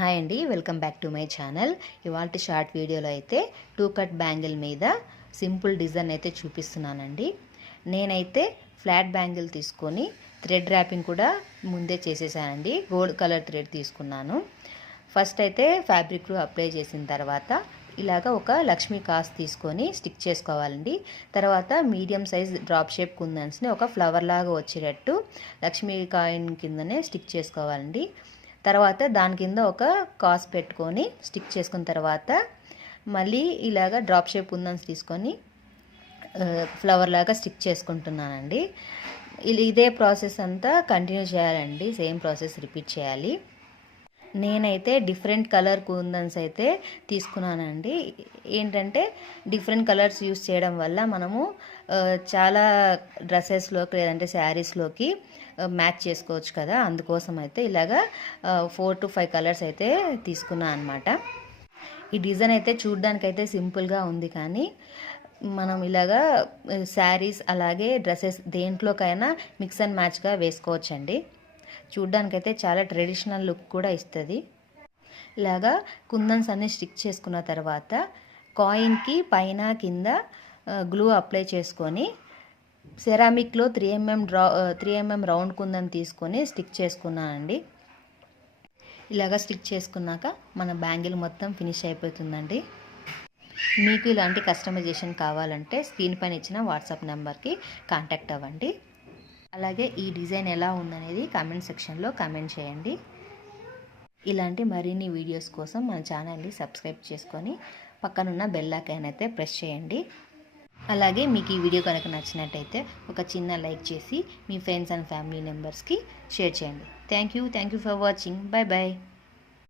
Hi అండి, welcome back to my channel. ఇవాళ short వీడియోలో అయితే 2 కట్ బ్యాంగిల్ మీద సింపుల్ డిజైన్ అయితే చూపిస్తున్నానండి. నేనైతే ఫ్లాట్ బ్యాంగిల్ తీసుకొని థ్రెడ్ ర్యాపింగ్ కూడా ముందే చేసేసానండి. గోల్డ్ కలర్ థ్రెడ్ తీసుకున్నాను. ఫస్ట్ అయితే ఫ్యాబ్రిక్ అప్లై చేసిన తర్వాత ఇలాగ ఒక లక్ష్మీ కాస్ తీసుకొని స్టిక్ చేసుకోవాలండి. తర్వాత మీడియం సైజ్ డ్రాప్ షేప్ కుందన్స్ని ఒక ఫ్లవర్ లాగా వచ్చేటట్టు లక్ష్మీ కాయిన్ కిందనే స్టిక్ చేసుకోవాలండి. తర్వాత దాని కింద ఒక కాస్ పెట్టుకొని స్టిక్ చేసుకున్న తర్వాత మళ్ళీ ఇలాగ డ్రాప్ షేప్ కుందన్స్ తీసుకొని ఫ్లవర్ లాగా స్టిక్ చేసుకుంటున్నానండి. ఇదే ప్రాసెస్ అంతా కంటిన్యూ చేయాలండి. సేమ్ ప్రాసెస్ రిపీట్ చేయాలి. నేనైతే డిఫరెంట్ కలర్ కుందన్స్ అయితే తీసుకున్నానండి. ఏంటంటే డిఫరెంట్ కలర్స్ యూస్ చేయడం వల్ల మనము చాలా డ్రెస్సెస్లోకి లేదంటే శారీస్లోకి మ్యాచ్ చేసుకోవచ్చు కదా. అందుకోసం అయితే ఇలాగా 4 to 5 కలర్స్ అయితే తీసుకున్నాను అనమాట. ఈ డిజైన్ అయితే చూడ్డానికైతే సింపుల్గా ఉంది, కానీ మనం ఇలాగా శారీస్ అలాగే డ్రెస్సెస్ దేంట్లోకైనా మిక్స్ అండ్ మ్యాచ్గా వేసుకోవచ్చండి. చూడ్డానికైతే చాలా ట్రెడిషనల్ లుక్ కూడా ఇస్తుంది. ఇలాగా కుందన్స్ అన్ని స్టిక్ చేసుకున్న తర్వాత కాయిన్కి పైన కింద గ్లూ అప్లై చేసుకొని సెరామిక్లో 3mm రౌండ్ కుందన్ తీసుకొని స్టిక్ చేసుకున్నానండి. ఇలాగా స్టిక్ చేసుకున్నాక మన బ్యాంగిల్ మొత్తం ఫినిష్ అయిపోతుందండి. మీకు ఇలాంటి కస్టమైజేషన్ కావాలంటే స్క్రీన్ పైన ఇచ్చిన వాట్సాప్ నెంబర్కి కాంటాక్ట్ అవ్వండి. అలాగే ఈ డిజైన్ ఎలా ఉందనేది కామెంట్ సెక్షన్లో కామెంట్ చేయండి. ఇలాంటి మరిన్ని వీడియోస్ కోసం మన ఛానల్ని సబ్స్క్రైబ్ చేసుకొని పక్కనున్న బెల్ ఐకాన్ అయితే ప్రెస్ చేయండి. అలాగే మీకు ఈ వీడియో కనుక నచ్చినట్టయితే ఒక చిన్న లైక్ చేసి మీ ఫ్రెండ్స్ అండ్ ఫ్యామిలీ మెంబర్స్కి షేర్ చేయండి. Thank you for watching. Bye bye.